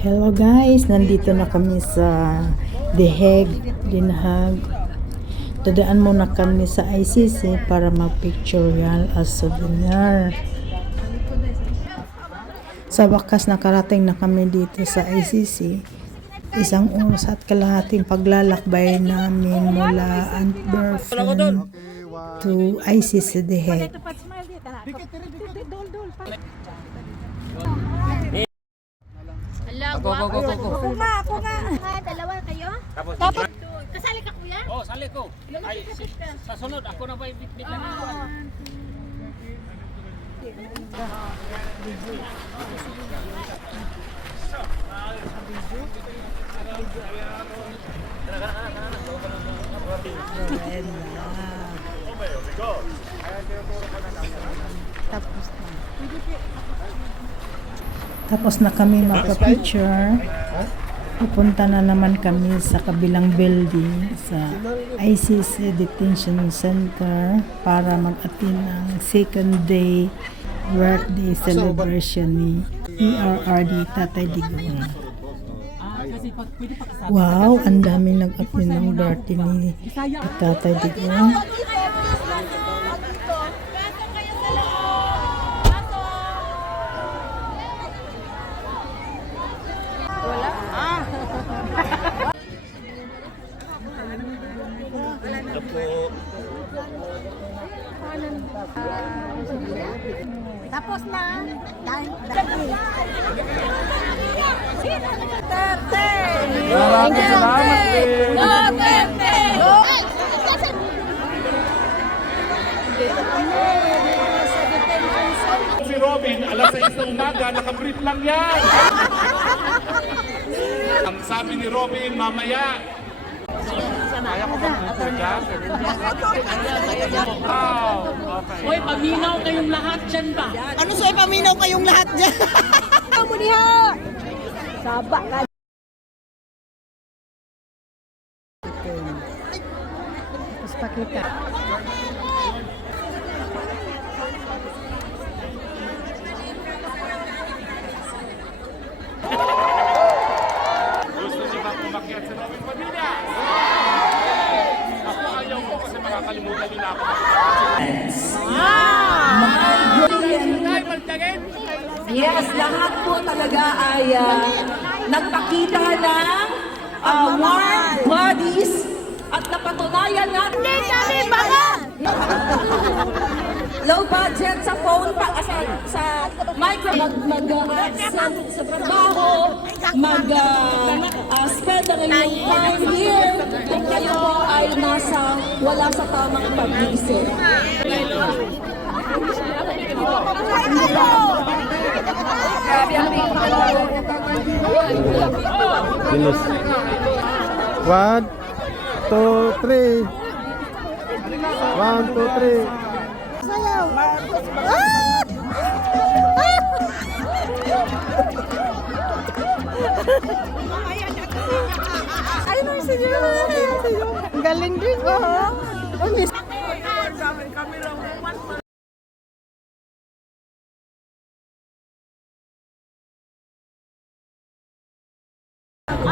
Hello guys, nandito na kami sa The Hague, Den Haag. Dadaan muna kami sa ICC para mag-pictorial as souvenir. Sa wakas nakarating na kami dito sa ICC. 1 oras at kalahating paglalakbay namin mula Antwerpen to ICC The Hague. Ako nga. Dalawa kayo? Tapos, kasali ka kuya? Oh, sali ko. Ay, sa sunod, ako na ba ibitbit na nito? Tapos na kami magpa-picture. Pupunta na naman kami sa kabilang building sa ICC Detention Center para mag-attend ng second day birthday celebration ni ERRD Tatay Digong. Wow, ang daming nag-attend ng birthday ni Tatay Digong. Tapos na. Maraming salamat Si Robin, alas 6 ng umaga, nakabrief lang yan. Ang sabi ni Robin, mamaya. Kaya ko bang ito dyan? Wow, okay. Hoy, paminaw kayong lahat dyan ba? Ano soy paminaw kayong lahat dyan? Kamu diha. Saba ka. Tapos pakita. Gusto niyo ba kumakyat si Robin Padilla? Ako ayaw ko kasi makakalimutan nila ako. Yes, lahat po talaga ay nagpakita ng warm bodies at napatunayan natin. Hindi kami mga. Low budget sa phone pa, sa micro, mag-absent sa trabaho, mag-spend ang inyong time here, kung kayo po ay wala sa tamang pag-iisip. Bilis. 1, 2, 3. 1, 2, 3. Sayaw. Ay, no, senyor. Galing din ko.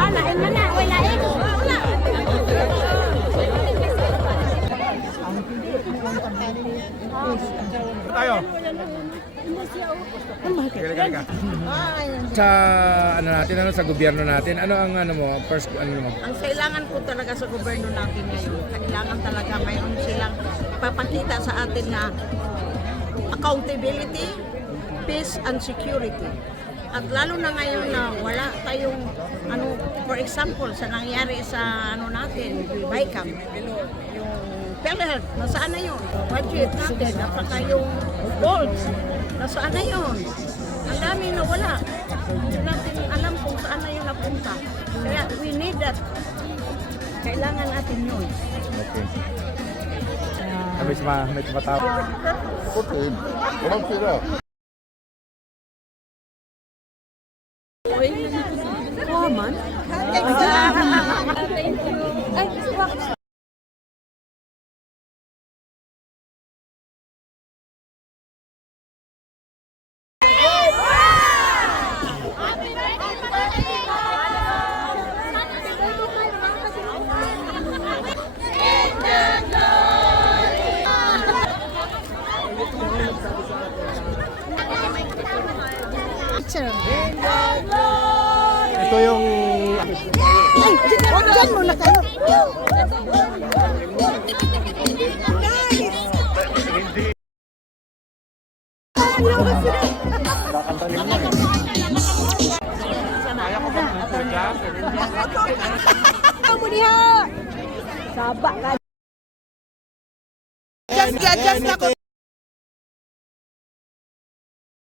Lain mo na. Lain. Tayo. Sa sa gobyerno natin, ano ang first mo? Ang kailangan po talaga sa gobyerno natin ngayon, kailangan talaga mayroon silang papakita sa atin na accountability, peace and security. At lalo na ngayon na wala tayong for example sa nangyari sa natin, BICAM, yung PhilHealth, nasaan na yun? Budget natin, napaka yung goals, nasaan na yun? Ang dami na wala. Hindi natin alam kung saan na yun napunta. Kaya we need that. Kailangan natin yun. Okay. May tumatawag. Putin, walang tira. Happy birthday! Ay, dyan muna kayo. Kamu diha. Sabak kan. Just ako.